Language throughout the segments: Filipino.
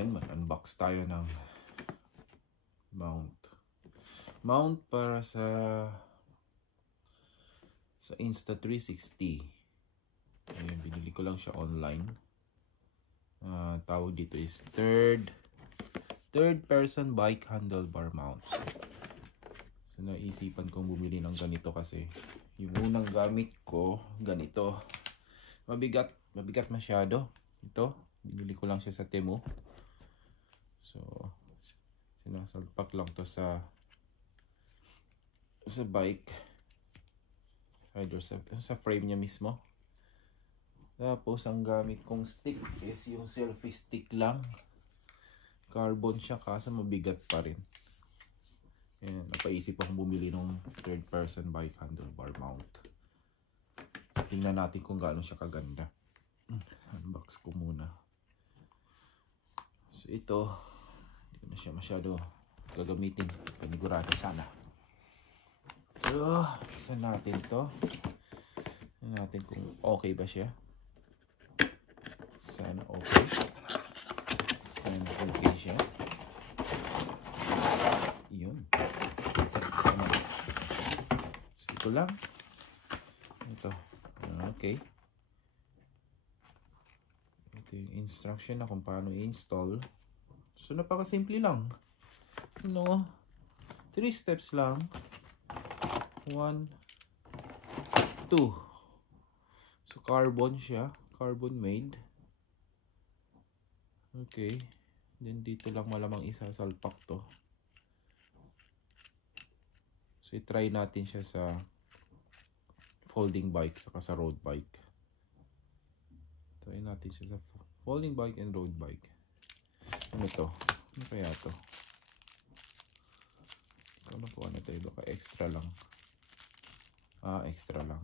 Yan, mag-unbox tayo ng mount para sa Insta360. Ayun, binili ko lang siya online. Tawag dito is third person bike handlebar mount. So naisipan kong bumili ng ganito kasi yung unang gamit ko ganito, mabigat masyado. Ito binili ko lang siya sa Temu. So sinasalpak lang to sa bike, either sa frame niya mismo. Tapos ang gamit kong stick is yung selfie stick lang. Carbon siya kaso mabigat pa rin. Ayan, napaisip akong bumili ng third person bike handlebar mount. Tingnan natin kung gaano siya kaganda. Unbox ko muna. So ito, hindi ko na siya masyado gagamitin. Panigurado sana. So, saan natin to? Saan natin kung okay ba siya? Sana okay. Sana okay siya. Yun. So, ito lang. Ito. Okay. Ito yung instruction na kung paano i-install. So, napakasimple lang. 3 steps lang. 1, 2. So, carbon siya. Carbon made. Okay. Then, dito lang malamang isasalpak to. So, i-try natin siya sa folding bike saka sa road bike. Try natin siya sa folding bike and road bike. Ano to? Ano kaya to? Ano po ano to? Baka extra lang. Extra lang.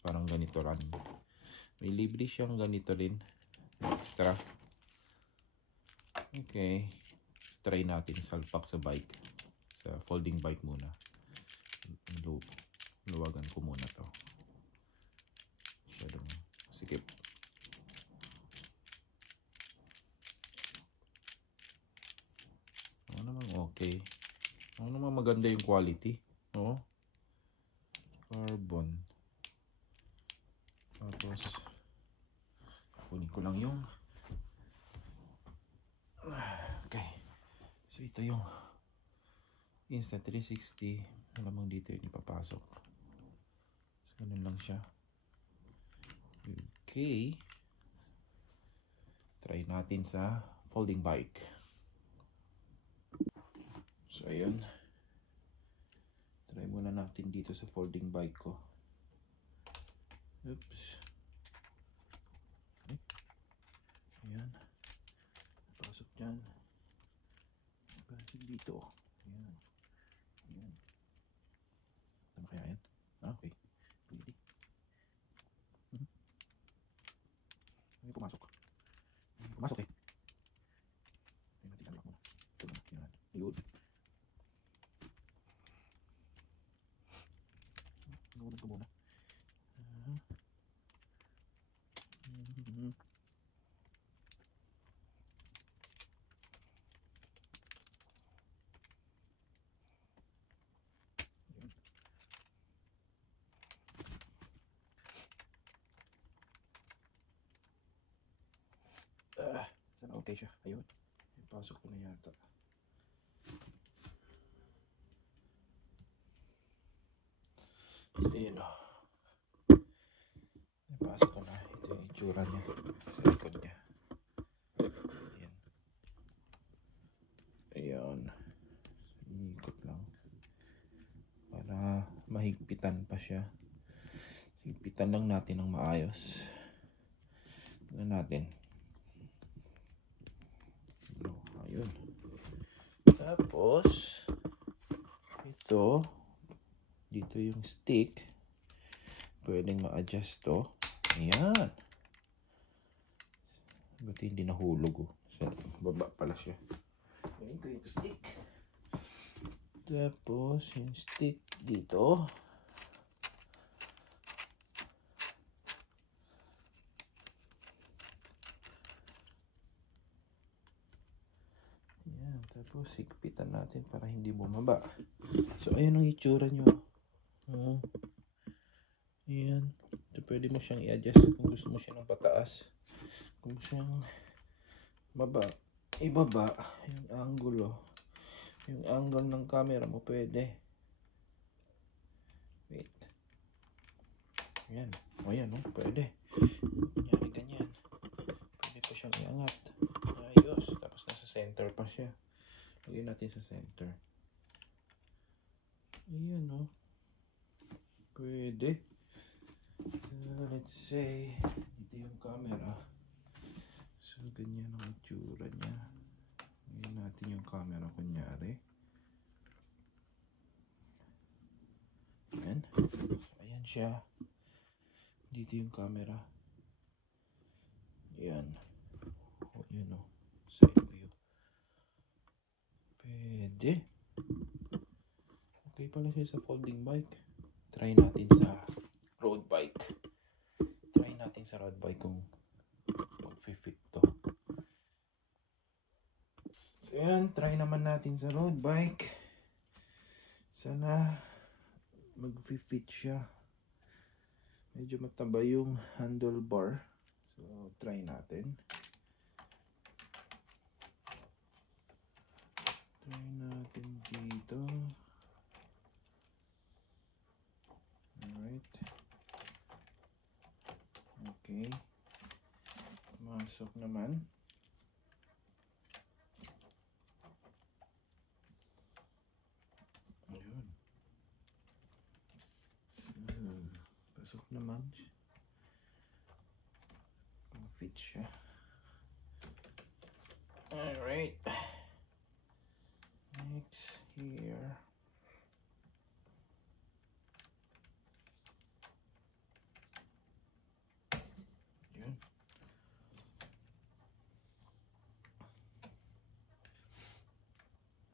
Parang ganito rin. May libre siyang ganito rin. Extra. Okay. Try natin salpak sa bike. Sa folding bike muna. Luwagan ko muna to. Masyadong sikip. Ano naman okay. Ano naman maganda yung quality. Oh. Carbon. Tapos kunin ko lang yung okay. So ito yung Insta360. Malamang dito yung ipapasok. So ganun lang siya. Okay. Try natin sa folding bike. So ayun. Try muna natin dito sa folding bike ko. Oops. Okay. Ayan. Pasok dyan. Pasok dito. Ayan. Ayan. Tama kaya yan? Okay. Pwede. Ay, pumasok. Pumasok eh. Ay, matitalak muna. Ito na. Yan. Ayun. Nunod ko muna. Sana okay siya. Ayun. Pasok ko na yata. So yun o. Pasok ko na. Ito yung itsura niya. Sa likod niya. Ayan. Ayan. Ikot lang. Para mahigpitan pa siya. Higpitan lang natin ng maayos. Tignan natin. Ayun. Tapos ito dito yung stick. Pwedeng ma-adjust to. Ayan. Ba't hindi nahulog sa baba pala siya. Ayan ko yung stick. Tapos yung stick dito. Tapos higpitan natin para hindi bumaba. So ayun ang itsura nyo. Ayan. So, pwede mo siyang i-adjust kung gusto mo siya ng pataas. Kung gusto siyang ibaba yung angulo. Yung angle ng camera mo pwede. Wait. Ayan. O yan, pwede. Kunyari ganyan. Pwede pa siyang iangat. Ayos. Tapos nasa center pa siya. Lagyan natin sa center. Ayan, pwede. Let's say, dito yung camera. So, ganyan ang itsura niya. Lagyan natin yung camera kunyari. Ayan. So, ayan siya. Dito yung camera. Ayan. Ayan, side view. Pwede. Okay pala siya sa folding bike. Try natin sa road bike. Try natin sa road bike kung mag-fit to. So yan, try naman natin sa road bike. Sana mag-fit siya. Medyo mataba yung handlebar. So try natin. Try natin dito. Alright. Okay. Masok naman. Ayun. So, pasok naman. Fit siya. Alright. Next here. Yun.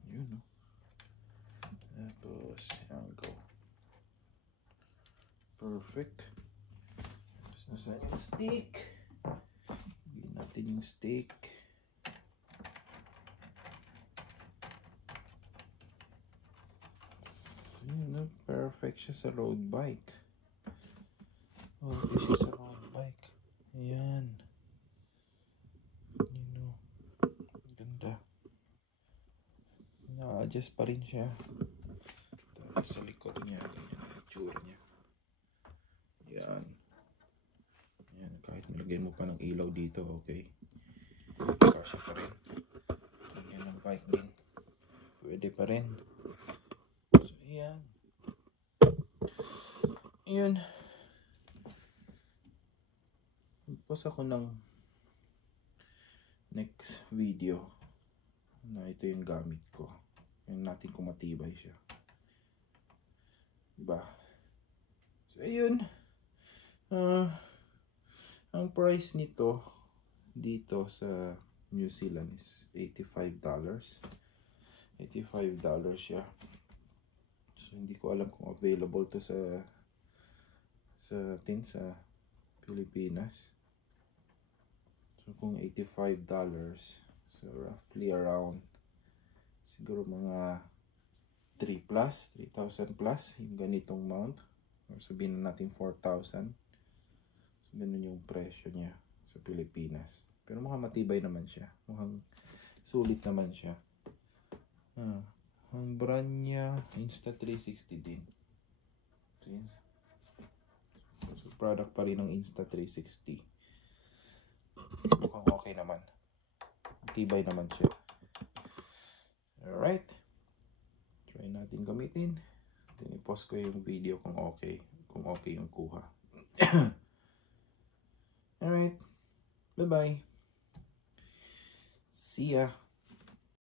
Yun, Tapos, angle. Perfect. Tapos, nasaan yung stick? Bigyan natin yung stick. Yun, perfect siya sa road bike. Okay siya sa road bike. Ayan. Ganda. Na-adjust pa rin siya. Tapos sa likod niya, ganyan ang itsura niya. Ayan. Ayan, kahit nilagyan mo pa ng ilaw dito, okay. Kasya pa rin. Ganyan ang bike din. Pwede pa rin. Ayan. Ayun. Post ako ng next video na ito yung gamit ko. Yung natin kung matibay siya. Diba? So, ayun. Ang price nito dito sa New Zealand is $85. $85 siya. So, hindi ko alam kung available to sa Pilipinas. So, kung $85, so roughly around siguro mga 3,000 plus yung ganitong mount. Or sabihin na natin 4,000. So, ganun yung presyo niya sa Pilipinas. Pero mukhang matibay naman siya. Mukhang sulit naman siya. Ang brand niya, Insta360 din. So, product pa rin ng Insta360. Mukhang okay naman. Tibay naman siya. Alright. Try natin gamitin. Then, i-post ko yung video kung okay. Kung okay yung kuha. Alright. Bye-bye. See ya.